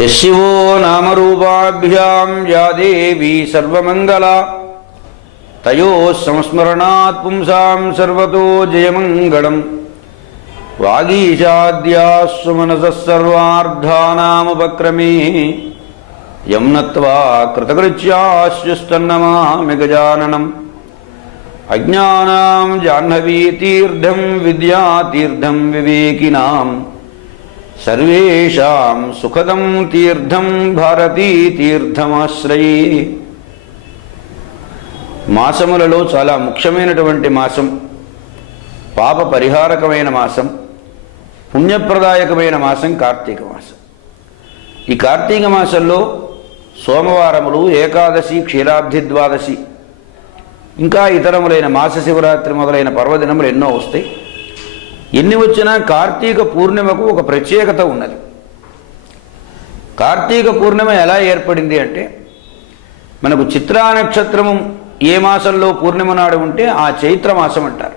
యశివో నామరూపాభ్యాం yeah దేవీ సర్వమంగళా తయో సంస్మరణాత్ పుంసాం సర్వతో జయమంగళం వాగీశాద్యాస్సు మనసः యం నత్వా కృతకృత్యాస్యుస్తన్నమామి గజాననం అజ్ఞానాం జాహ్నవీతీర్థం విద్యాతీర్థం వివేకినాం సర్వేషాం సుఖదం తీర్థం భారతీ భారతీతీర్థమాశ్రయే మాసములలో చాలా ముఖ్యమైనటువంటి మాసం. పాప పరిహారకమైన మాసం. పుణ్యప్రదాయకమైన మాసం కార్తీక మాసం. ఈ కార్తీక మాసంలో సోమవారములు ఏకాదశి క్షీరాబ్ధి ద్వాదశి ఇంకా ఇతరములైన మాస శివరాత్రి మొదలైన పర్వదినములు ఎన్నో వస్తాయి. ఎన్ని వచ్చినా కార్తీక పూర్ణిమకు ఒక ప్రత్యేకత ఉన్నది. కార్తీక పూర్ణిమ ఎలా ఏర్పడింది అంటే మనకు చిత్రా నక్షత్రము ఏ మాసంలో పూర్ణిమ నాడు ఉంటే ఆ చైత్ర మాసం అంటారు.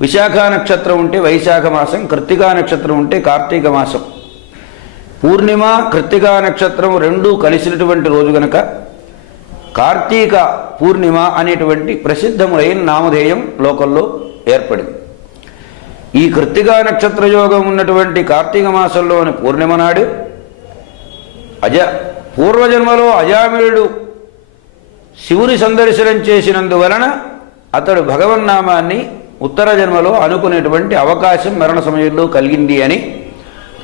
విశాఖ నక్షత్రం ఉంటే వైశాఖ మాసం కృత్తికా నక్షత్రం ఉంటే కార్తీక మాసం. పూర్ణిమ కృత్తికా నక్షత్రం రెండూ కలిసినటువంటి రోజు గనక కార్తీక పూర్ణిమ అనేటువంటి ప్రసిద్ధములైన నామధేయం లోకల్లో ఏర్పడింది. ఈ కృత్తికా నక్షత్ర యోగం ఉన్నటువంటి కార్తీక మాసంలోని పూర్ణిమ నాడు అజ పూర్వజన్మలో అజామిరుడు శివుని సందర్శనం చేసినందువలన అతడు భగవన్నామాన్ని ఉత్తర జన్మలో అనుకునేటువంటి అవకాశం మరణ సమయంలో కలిగింది అని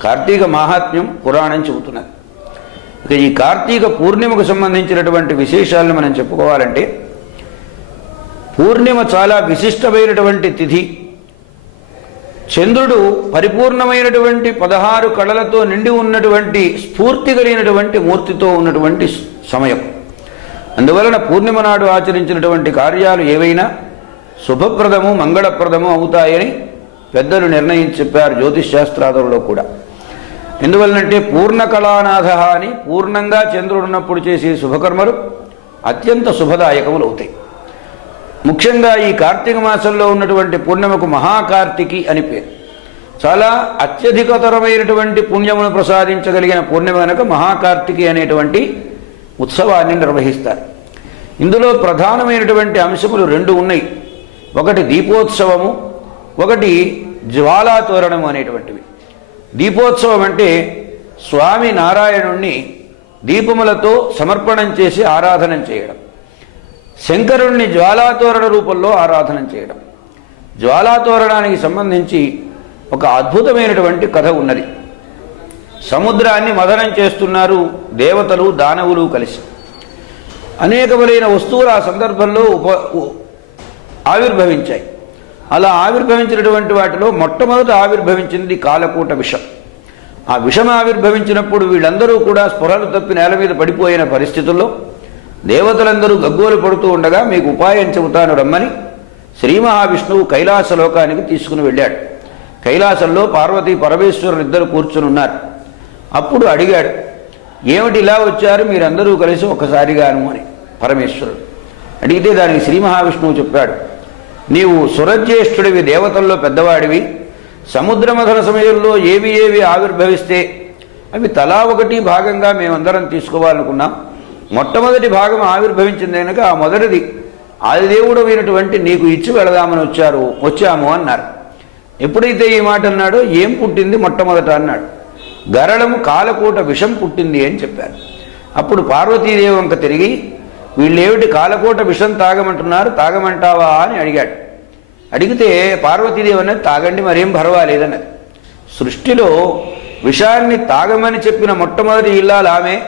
కార్తీక మహాత్మ్యం పురాణం చెబుతున్నది. ఇక ఈ కార్తీక పూర్ణిమకు సంబంధించినటువంటి విశేషాలను మనం చెప్పుకోవాలంటే పూర్ణిమ చాలా విశిష్టమైనటువంటి తిథి. చంద్రుడు పరిపూర్ణమైనటువంటి పదహారు కళలతో నిండి ఉన్నటువంటి స్ఫూర్తి కలిగినటువంటి మూర్తితో ఉన్నటువంటి సమయం. అందువలన పూర్ణిమ నాడు ఆచరించినటువంటి కార్యాలు ఏవైనా శుభప్రదము మంగళప్రదము అవుతాయని పెద్దలు నిర్ణయించి చెప్పారు జ్యోతిష్ శాస్త్రాదులలో కూడా. ఎందువలనంటే పూర్ణ కళానాథ అని పూర్ణంగా చంద్రుడు ఉన్నప్పుడు చేసే శుభకర్మలు అత్యంత శుభదాయకములు అవుతాయి ముఖ్యంగా ఈ కార్తీక మాసంలో ఉన్నటువంటి పుణ్యముకు మహాకార్తికి అని పేరు. చాలా అత్యధికతరమైనటువంటి పుణ్యమును ప్రసాదించగలిగిన పుణ్యం కనుక మహాకార్తికి అనేటువంటి ఉత్సవాన్ని నిర్వహిస్తారు. ఇందులో ప్రధానమైనటువంటి అంశములు రెండు ఉన్నాయి. ఒకటి దీపోత్సవము ఒకటి జ్వాలాతోరణము అనేటువంటివి. దీపోత్సవం అంటే స్వామి నారాయణుణ్ణి దీపములతో సమర్పణం చేసి ఆరాధన చేయడం. శంకరుణ్ణి జ్వాలాతోరణ రూపంలో ఆరాధన చేయడం. జ్వాలాతోరణానికి సంబంధించి ఒక అద్భుతమైనటువంటి కథ ఉన్నది. సముద్రాన్ని మదనం చేస్తున్నారు దేవతలు దానవులు కలిసి. అనేకములైన వస్తువులు ఆ సందర్భంలో ఉప ఆవిర్భవించాయి. అలా ఆవిర్భవించినటువంటి వాటిలో మొట్టమొదట ఆవిర్భవించింది కాలకూట విషం. ఆ విషం ఆవిర్భవించినప్పుడు వీళ్ళందరూ కూడా స్పృహలు తప్పి నేల మీద పడిపోయిన పరిస్థితుల్లో దేవతలందరూ గగ్గోలు పడుతూ ఉండగా మీకు ఉపాయం చెబుతాను రమ్మని శ్రీ మహావిష్ణువు కైలాస లోకానికి తీసుకుని వెళ్ళాడు. కైలాసంలో పార్వతీ పరమేశ్వరులు ఇద్దరు కూర్చుని ఉన్నారు అప్పుడు అడిగాడు ఏమిటి ఇలా వచ్చారు? మీరందరూ కలిసి ఒక్కసారిగాను అని పరమేశ్వరుడు అడిగితే దానికి శ్రీ మహావిష్ణువు చెప్పాడు నీవు సురజ్యేష్ఠుడివి దేవతల్లో పెద్దవాడివి. సముద్రమథన సమయంలో ఏవి ఏవి ఆవిర్భవిస్తే అవి తలా ఒకటి భాగంగా మేమందరం తీసుకోవాలనుకున్నాం. మొట్టమొదటి భాగం ఆవిర్భవించింది కనుక ఆ మొదటిది ఆదిదేవుడు అయినటువంటి నీకు ఇచ్చి వెళదామని వచ్చారు వచ్చాము అన్నారు. ఎప్పుడైతే ఈ మాట అన్నాడో ఏం పుట్టింది మొట్టమొదట అన్నాడు. గరళము కాలకూట విషం పుట్టింది అని చెప్పారు. అప్పుడు పార్వతీదేవి వంక తిరిగి వీళ్ళేమిటి కాలకూట విషం తాగమంటున్నారు తాగమంటావా అని అడిగాడు. అడిగితే పార్వతీదేవి అన్నది తాగండి మరేం పర్వాలేదన్నది. సృష్టిలో విషాన్ని తాగమని చెప్పిన మొట్టమొదటి ఇల్లాలు ఆమె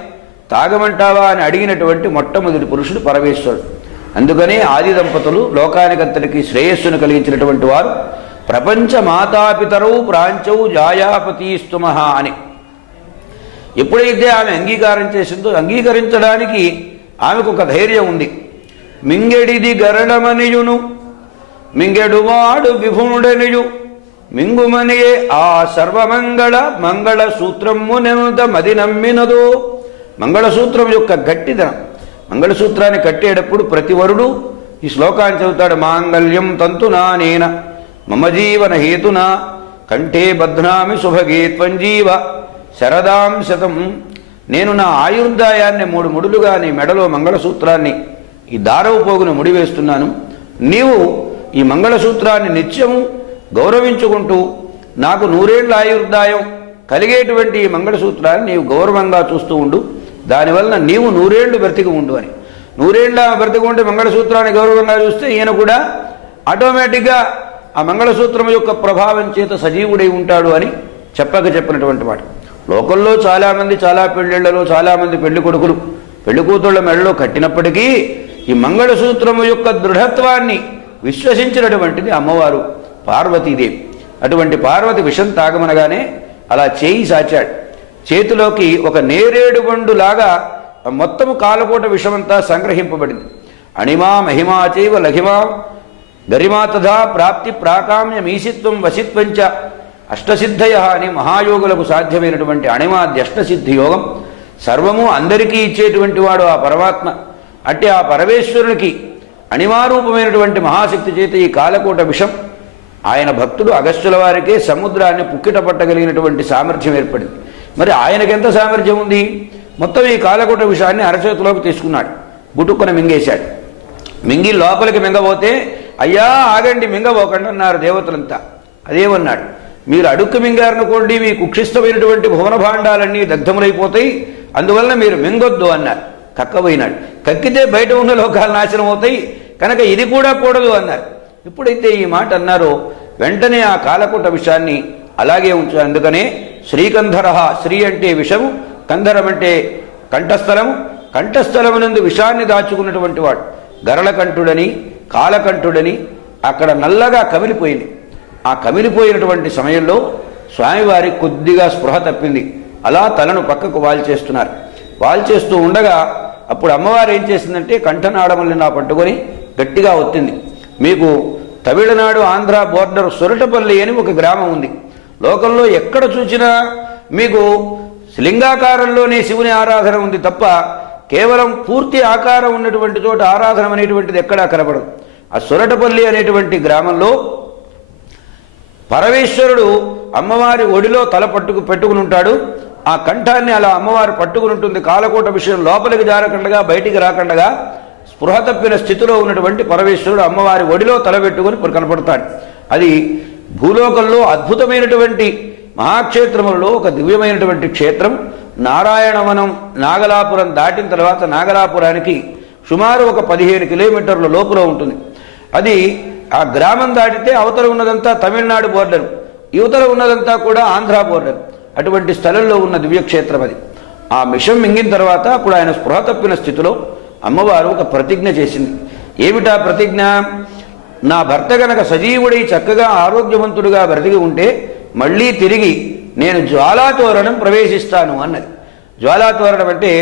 తాగమంటావా అని అడిగినటువంటి మొట్టమొదటి పురుషుడు పరమేశ్వరుడు. అందుకనే ఆది దంపతులు లోకానికంతటికి శ్రేయస్సును కలిగించినటువంటి వారు ప్రపంచ మాతాపితరవు ప్రాంచౌ జాయాపతీస్తుమహ అని. ఎప్పుడైతే ఆమె అంగీకారం చేసిందో అంగీకరించడానికి ఆమెకు ఒక ధైర్యం ఉంది. మింగెడిది గరణమనియును మింగెడువాడు విభుడనియు మింగుమనియే ఆ సర్వమంగళ మంగళ సూత్రమ్మునెంత మది నమ్మినదో మంగళసూత్రం యొక్క గట్టిదనం. మంగళసూత్రాన్ని కట్టేటప్పుడు ప్రతి వరుడు ఈ శ్లోకాన్ని చదువుతాడు. మాంగళ్యం తంతునా నేన మమ జీవన హేతునా కంఠే బధ్నామి శుభగేత్వం జీవ శరదాం శతం. నేను నా ఆయుర్దాయాన్ని మూడు ముడులుగా నీ మెడలో మంగళసూత్రాన్ని ఈ దారవు పోగును ముడివేస్తున్నాను. నీవు ఈ మంగళసూత్రాన్ని నిత్యము గౌరవించుకుంటూ నాకు నూరేళ్ళ ఆయుర్దాయం కలిగేటువంటి ఈ మంగళసూత్రాన్ని నీవు గౌరవంగా చూస్తూ ఉండు. దానివలన నీవు నూరేళ్ళు బ్రతికి ఉండు అని. నూరేళ్ళ బ్రతికి ఉంటే మంగళసూత్రాన్ని గౌరవంగా చూస్తే ఈయన కూడా ఆటోమేటిక్గా ఆ మంగళసూత్రం యొక్క ప్రభావం చేత సజీవుడై ఉంటాడు అని చెప్పక చెప్పినటువంటి మాట. లోకల్లో చాలామంది చాలా పెళ్ళిళ్ళలో చాలామంది పెళ్ళి కొడుకులు పెళ్ళి కూతుళ్ళ మెడలో కట్టినప్పటికీ ఈ మంగళసూత్రము యొక్క దృఢత్వాన్ని విశ్వసించినటువంటిది అమ్మవారు పార్వతీదేవి. అటువంటి పార్వతి విషం తాగమనగానే అలా చేయి సాచాడు. చేతిలోకి ఒక నేరేడు బండులాగా మొత్తము కాలకోట విషమంతా సంగ్రహింపబడింది. అణిమా మహిమా చైవ లఘిమా గరిమా తథా ప్రాప్తి ప్రాకామ్యమీసిత్వం వసిత్వంచ అష్టసిద్ధయ అని మహాయోగులకు సాధ్యమైనటువంటి అణిమాది అష్టసిద్ధి యోగం. సర్వము అందరికీ ఇచ్చేటువంటి వాడు ఆ పరమాత్మ. అంటే ఆ పరమేశ్వరునికి అణిమారూపమైనటువంటి మహాశక్తి చేత ఈ కాలకోట విషం. ఆయన భక్తుడు అగస్త్యుల వారికే సముద్రాన్ని పుక్కిట పట్టగలిగినటువంటి సామర్థ్యం ఏర్పడింది. మరి ఆయనకెంత సామర్థ్యం ఉంది? మొత్తం ఈ కాలకూట విషయాన్ని అరచేతిలోకి తీసుకున్నాడు. గుటుక్కున మింగేశాడు. మింగి లోపలికి మింగబోతే అయ్యా ఆగండి మింగబోకండి అన్నారు దేవతలంతా. అదేమన్నాడు మీరు అడుక్కు మింగారనుకోండి మీ కుక్షిష్టమైనటువంటి భువన భాండాలన్నీ దగ్ధములైపోతాయి అందువలన మీరు మింగొద్దు అన్నారు. కక్కబోయినాడు. కక్కితే బయట ఉన్న లోకాలు నాశనం అవుతాయి కనుక ఇది కూడా కూడదు అన్నారు. ఎప్పుడైతే ఈ మాట అన్నారో వెంటనే ఆ కాలకూట విషయాన్ని అలాగే ఉంచారు అందుకనే శ్రీకంధర శ్రీ అంటే విషము కంధరం అంటే కంఠస్థలము. కంఠస్థలమునందు విషాన్ని దాచుకున్నటువంటి వాడు గరళకంఠుడని కాలకంఠుడని అక్కడ నల్లగా కమిలిపోయింది. ఆ కమిలిపోయినటువంటి సమయంలో స్వామివారి కొద్దిగా స్పృహ తప్పింది. అలా తలను పక్కకు వాల్చేస్తున్నారు. వాల్చేస్తూ ఉండగా అప్పుడు అమ్మవారు ఏం చేసిందంటే కంఠనాడముల్ని నా పట్టుకొని గట్టిగా ఒత్తింది. మీకు తమిళనాడు ఆంధ్ర బోర్డర్ సొరటపల్లి అని ఒక గ్రామం ఉంది. లోకంలో ఎక్కడ చూసినా మీకు లింగాకారంలోనే శివుని ఆరాధన ఉంది తప్ప కేవలం పూర్తి ఆకారం ఉన్నటువంటి చోట ఆరాధన అనేటువంటిది ఎక్కడా కనపడదు ఆ సొరటపల్లి అనేటువంటి గ్రామంలో పరమేశ్వరుడు అమ్మవారి ఒడిలో తల పట్టుకు పెట్టుకుని ఉంటాడు. ఆ కంఠాన్ని అలా అమ్మవారు పట్టుకుని ఉంటుంది కాలకోట విషయం లోపలికి జారకుండగా బయటికి రాకుండగా స్పృహ తప్పిన స్థితిలో ఉన్నటువంటి పరమేశ్వరుడు అమ్మవారి ఒడిలో తల పెట్టుకుని కనపడతాడు. అది భూలోకంలో అద్భుతమైనటువంటి మహాక్షేత్రములలో ఒక దివ్యమైనటువంటి క్షేత్రం. నారాయణవనం నాగలాపురం దాటిన తర్వాత నాగలాపురానికి సుమారు ఒక పదిహేను కిలోమీటర్ల లోపల ఉంటుంది. అది ఆ గ్రామం దాటితే అవతల ఉన్నదంతా తమిళనాడు బోర్డర్. యువతల ఉన్నదంతా కూడా ఆంధ్ర బోర్డర్. అటువంటి స్థలంలో ఉన్న దివ్యక్షేత్రం అది. ఆ మిషం మింగిన తర్వాత అప్పుడు ఆయన స్పృహ తప్పిన స్థితిలో అమ్మవారు ఒక ప్రతిజ్ఞ చేసింది. ఏమిటా ప్రతిజ్ఞ? నా భర్త గనక సజీవుడై చక్కగా ఆరోగ్యవంతుడుగా బ్రతికి ఉంటే మళ్ళీ తిరిగి నేను జ్వాలాతోరణం ప్రవేశిస్తాను అన్నది. జ్వాలాతోరణం అంటే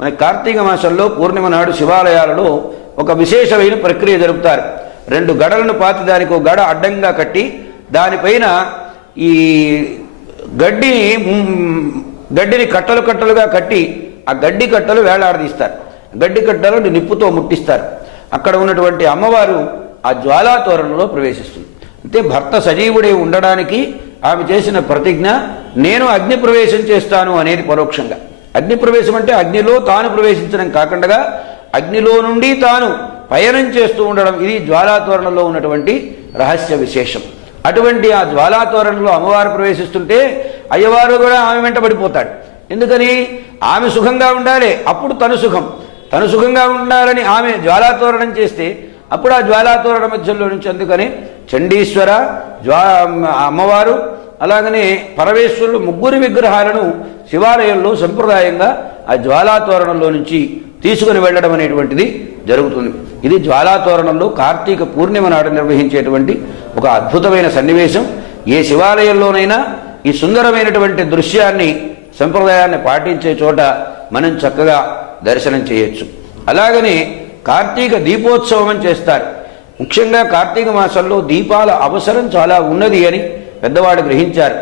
మన కార్తీక మాసంలో పూర్ణిమ నాడు శివాలయాలలో ఒక విశేషమైన ప్రక్రియ జరుపుతారు. రెండు గడలను పాతి దానికి ఒక గడ అడ్డంగా కట్టి దానిపైన ఈ గడ్డిని గడ్డిని కట్టలు కట్టలుగా కట్టి ఆ గడ్డి కట్టలు వేలాడదీస్తారు. గడ్డి కట్టలు నిప్పుతో ముట్టిస్తారు. అక్కడ ఉన్నటువంటి అమ్మవారు ఆ జ్వాలా తోరణంలో ప్రవేశిస్తుంది. అంటే భర్త సజీవుడై ఉండడానికి ఆమె చేసిన ప్రతిజ్ఞ నేను అగ్ని ప్రవేశం చేస్తాను అనేది పరోక్షంగా. అగ్ని ప్రవేశం అంటే అగ్నిలో తాను ప్రవేశించడం కాకుండా అగ్నిలో నుండి తాను పయనం చేస్తూ ఉండడం. ఇది జ్వాలాతోరణంలో ఉన్నటువంటి రహస్య విశేషం. అటువంటి ఆ జ్వాలాతోరణంలో అమ్మవారు ప్రవేశిస్తుంటే అయ్యవారు కూడా ఆమె వెంట పడిపోతాడు. ఎందుకని? ఆమె సుఖంగా ఉండాలి. అప్పుడు తను సుఖం. తను సుఖంగా ఉండాలని ఆమె జ్వాలాతోరణం చేస్తే అప్పుడు ఆ జ్వాలాతోరణ మధ్యలో నుంచి అందుకని చండీశ్వర జ్వా అమ్మవారు అలాగనే పరమేశ్వరుడు ముగ్గురు విగ్రహాలను శివాలయంలో సంప్రదాయంగా ఆ జ్వాలాతోరణంలో నుంచి తీసుకుని వెళ్ళడం అనేటువంటిది జరుగుతుంది. ఇది జ్వాలాతోరణంలో కార్తీక పూర్ణిమ నాడు నిర్వహించేటువంటి ఒక అద్భుతమైన సన్నివేశం. ఏ శివాలయంలోనైనా ఈ సుందరమైనటువంటి దృశ్యాన్ని సంప్రదాయాన్ని పాటించే చోట మనం చక్కగా దర్శనం చేయొచ్చు. అలాగనే కార్తీక దీపోత్సవం చేస్తారు. ముఖ్యంగా కార్తీక మాసంలో దీపాల అవసరం చాలా ఉన్నది అని పెద్దవాడు గ్రహించారు.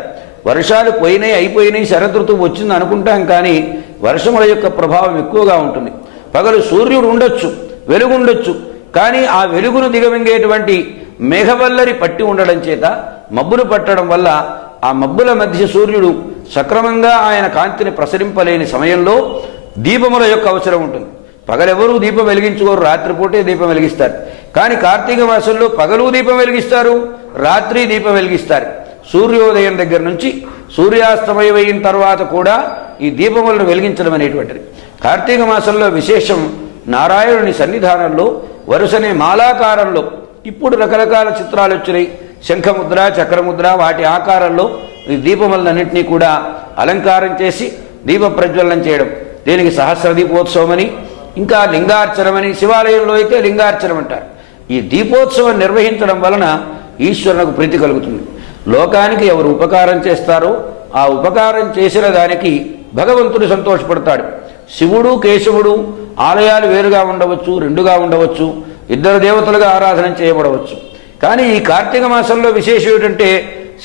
వర్షాలు పోయినాయి అయిపోయినాయి శరదృతువు వచ్చింది అనుకుంటాం కానీ వర్షముల యొక్క ప్రభావం ఎక్కువగా ఉంటుంది. పగలు సూర్యుడు ఉండొచ్చు వెలుగు ఉండొచ్చు కానీ ఆ వెలుగును దిగమింగేటువంటి మేఘవల్లరి పట్టి ఉండడం చేత మబ్బులు పట్టడం వల్ల ఆ మబ్బుల మధ్య సూర్యుడు సక్రమంగా ఆయన కాంతిని ప్రసరింపలేని సమయంలో దీపముల యొక్క అవసరం ఉంటుంది. పగలెవరూ దీపం వెలిగించుకోరు రాత్రిపూటే దీపం వెలిగిస్తారు. కానీ కార్తీక మాసంలో పగలు దీపం వెలిగిస్తారు రాత్రి దీపం వెలిగిస్తారు. సూర్యోదయం దగ్గర నుంచి సూర్యాస్తమయం అయిన తర్వాత కూడా ఈ దీపములను వెలిగించడం అనేటువంటిది. కార్తీక మాసంలో విశేషం నారాయణుని సన్నిధానంలో వరుసనే మాలాకారంలో ఇప్పుడు రకరకాల చిత్రాలు వచ్చినాయి. శంఖముద్ర చక్రముద్ర వాటి ఆకారంలో ఈ దీపములన్నింటినీ కూడా అలంకారం చేసి దీప ప్రజ్వలనం చేయడం. దీనికి సహస్ర దీపోత్సవం అని ఇంకా లింగార్చనమని శివాలయంలో అయితే లింగార్చనం అంటారు. ఈ దీపోత్సవం నిర్వహించడం వలన ఈశ్వరునకు ప్రీతి కలుగుతుంది. లోకానికి ఎవరు ఉపకారం చేస్తారో ఆ ఉపకారం చేసిన దానికి భగవంతుడు సంతోషపడతాడు. శివుడు కేశవుడు ఆలయాలు వేరుగా ఉండవచ్చు రెండుగా ఉండవచ్చు ఇద్దరు దేవతలుగా ఆరాధన చేయబడవచ్చు. కానీ ఈ కార్తీక మాసంలో విశేషం ఏమిటంటే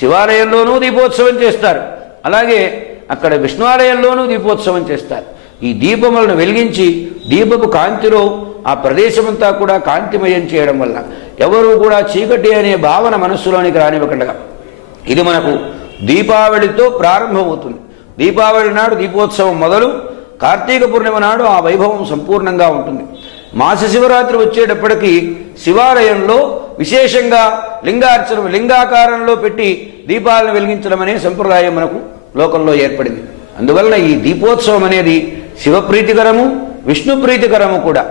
శివాలయంలోనూ దీపోత్సవం చేస్తారు. అలాగే అక్కడ విష్ణువాలయంలోనూ దీపోత్సవం చేస్తారు. ఈ దీపములను వెలిగించి దీపపు కాంతిలో ఆ ప్రదేశమంతా కూడా కాంతిమయం చేయడం వల్ల ఎవరు కూడా చీకటి అనే భావన మనస్సులోనికి రానివ్వకుండా ఇది మనకు దీపావళితో ప్రారంభమవుతుంది. దీపావళి నాడు దీపోత్సవం మొదలు కార్తీక పూర్ణిమ నాడు ఆ వైభవం సంపూర్ణంగా ఉంటుంది. మాస శివరాత్రి వచ్చేటప్పటికి శివాలయంలో విశేషంగా లింగార్చన లింగాకారంలో పెట్టి దీపాలను వెలిగించడం అనే సంప్రదాయం మనకు లోకంలో ఏర్పడింది. అందువలన ఈ దీపోత్సవం అనేది శివప్రీతికరము విష్ణు ప్రీతికరము కూడా.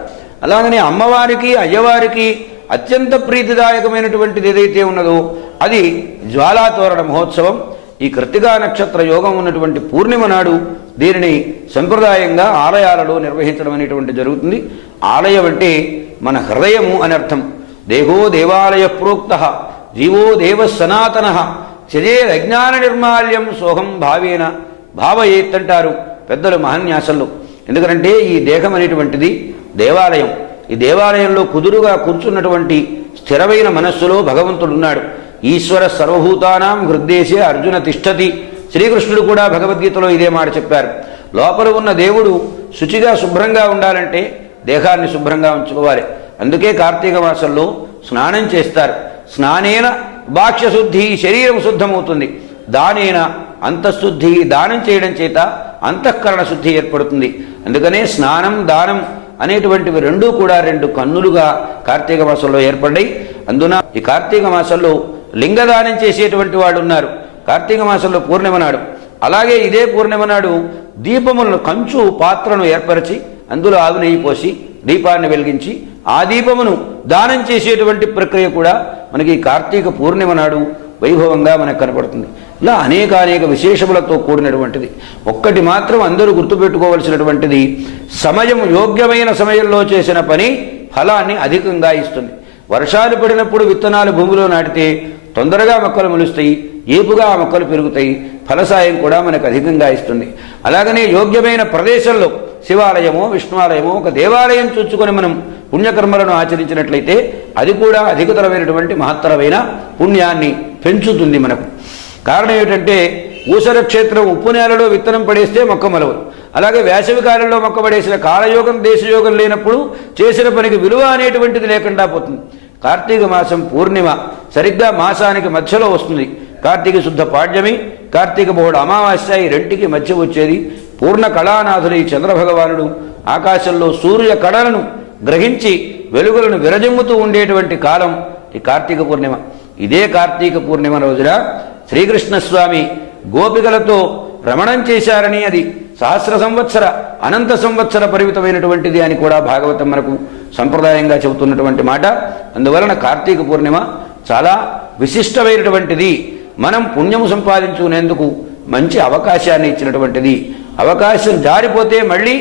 అలాగనే అమ్మవారికి అయ్యవారికి అత్యంత ప్రీతిదాయకమైనటువంటిది ఏదైతే ఉన్నదో అది జ్వాలాతోరణ మహోత్సవం. ఈ కృతికా నక్షత్ర యోగం ఉన్నటువంటి పూర్ణిమ నాడు దీనిని సంప్రదాయంగా ఆలయాలలో నిర్వహించడం అనేటువంటి జరుగుతుంది. ఆలయం అంటే మన హృదయము అని అర్థం. దేహో దేవాలయ ప్రోక్త జీవో దేవ సనాతన చజేర్ అజ్ఞాన నిర్మాల్యం సోహం భావేన భావయేత్తంటారు. పెద్దలు మహాన్యాసంలో. ఎందుకంటే ఈ దేహం అనేటువంటిది దేవాలయం. ఈ దేవాలయంలో కుదురుగా కూర్చున్నటువంటి స్థిరమైన మనస్సులో భగవంతుడున్నాడు. ఈశ్వర సర్వభూతానాం హృద్దేశే అర్జున తిష్టతి. శ్రీకృష్ణుడు కూడా భగవద్గీతలో ఇదే మాట చెప్పారు. లోపల ఉన్న దేవుడు శుచిగా శుభ్రంగా ఉండాలంటే దేహాన్ని శుభ్రంగా ఉంచుకోవాలి. అందుకే కార్తీక మాసంలో స్నానం చేస్తారు. స్నానేన బాక్ష్యశుద్ధి శరీరం శుద్ధమవుతుంది. దానేన అంతఃశుద్ధి దానం చేయడం చేత అంతఃకరణ శుద్ధి ఏర్పడుతుంది. అందుకనే స్నానం దానం అనేటువంటివి రెండూ కూడా రెండు కన్నులుగా కార్తీక మాసంలో ఏర్పడ్డాయి. అందున ఈ కార్తీక మాసంలో లింగదానం చేసేటువంటి వాళ్ళు ఉన్నారు. కార్తీక మాసంలో పూర్ణిమ నాడు. అలాగే ఇదే పూర్ణిమ నాడు దీపములను కంచు పాత్రను ఏర్పరిచి అందులో ఆవి నెయ్యి పోసి దీపాన్ని వెలిగించి ఆ దీపమును దానం చేసేటువంటి ప్రక్రియ కూడా మనకి కార్తీక పూర్ణిమ నాడు వైభవంగా మనకు కనపడుతుంది. ఇలా అనేక అనేక విశేషములతో కూడినటువంటిది. ఒక్కటి మాత్రం అందరూ గుర్తుపెట్టుకోవలసినటువంటిది సమయం యోగ్యమైన సమయంలో చేసిన పని ఫలాన్ని అధికంగా ఇస్తుంది. వర్షాలు పడినప్పుడు విత్తనాలు భూమిలో నాటితే తొందరగా మొక్కలు మొలుస్తాయి ఏపుగా ఆ మొక్కలు పెరుగుతాయి ఫలసాయం కూడా మనకు అధికంగా ఇస్తుంది. అలాగనే యోగ్యమైన ప్రదేశంలో శివాలయమో విష్ణువాలయమో ఒక దేవాలయం చూచుకొని మనం పుణ్యకర్మలను ఆచరించినట్లయితే అది కూడా అధికతరమైనటువంటి మహత్తరమైన పుణ్యాన్ని పెంచుతుంది మనకు. కారణం ఏమిటంటే ఊసర క్షేత్రం ఉప్పు నేలలో విత్తనం పడేస్తే మొక్క మొలవదు. అలాగే వేసవి కాలంలో మొక్క పడేసిన కాలయోగం దేశయోగం లేనప్పుడు చేసిన పనికి విలువ అనేటువంటిది లేకుండా పోతుంది. కార్తీక మాసం పూర్ణిమ సరిగ్గా మాసానికి మధ్యలో వస్తుంది. కార్తీక శుద్ధ పాడ్యమి కార్తీక బహుడు అమావాస్య ఈ రెంటికి మధ్య వచ్చేది. పూర్ణ కళానాథుడు ఈ చంద్రభగవానుడు ఆకాశంలో సూర్య కళలను గ్రహించి వెలుగులను విరజిమ్ముతూ ఉండేటువంటి కాలం ఈ కార్తీక పూర్ణిమ. ఇదే కార్తీక పూర్ణిమ రోజున శ్రీకృష్ణస్వామి గోపికలతో రమణం చేశారని అది సహస్ర సంవత్సర అనంత సంవత్సర పరిమితమైనటువంటిది అని కూడా భాగవతం మనకు సంప్రదాయంగా చెబుతున్నటువంటి మాట. అందువలన కార్తీక పూర్ణిమ చాలా విశిష్టమైనటువంటిది. మనం పుణ్యము సంపాదించుకునేందుకు మంచి అవకాశాన్ని ఇచ్చినటువంటిది. అవకాశం జారిపోతే మళ్ళీ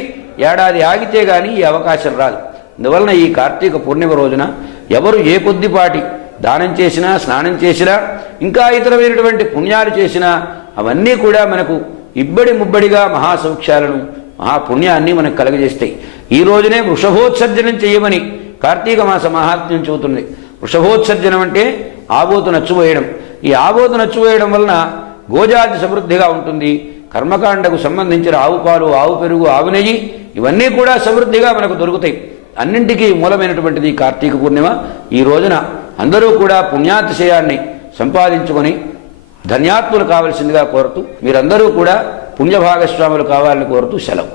ఏడాది ఆగితే కానీ ఈ అవకాశం రాదు. అందువలన ఈ కార్తీక పూర్ణిమ రోజున ఎవరు ఏ కొద్దిపాటి దానం చేసినా స్నానం చేసినా ఇంకా ఇతరమైనటువంటి పుణ్యాలు చేసినా అవన్నీ కూడా మనకు ఇబ్బడి ముబ్బడిగా మహాసౌఖ్యాలను మహాపుణ్యాన్ని మనకు కలగజేస్తాయి. ఈ రోజునే వృషభోత్సర్జనం చేయమని కార్తీక మాస మహాత్మ్యం చెబుతుంది. వృషభోత్సర్జనం అంటే ఆబోతు నచ్చువేయడం ఈ ఆబోతు నచ్చువేయడం వలన గోజాతి సమృద్ధిగా ఉంటుంది. కర్మకాండకు సంబంధించిన ఆవు పాలు ఆవు పెరుగు ఆవు నెయ్యి ఇవన్నీ కూడా సమృద్ధిగా మనకు దొరుకుతాయి. అన్నింటికీ మూలమైనటువంటిది కార్తీక పూర్ణిమ. ఈ రోజున అందరూ కూడా పుణ్యాతిశయాన్ని సంపాదించుకొని ధన్యాత్ములు కావలసిందిగా కోరుతూ మీరందరూ కూడా పుణ్యభాగస్వాములు కావాలని కోరుతూ సెలవు.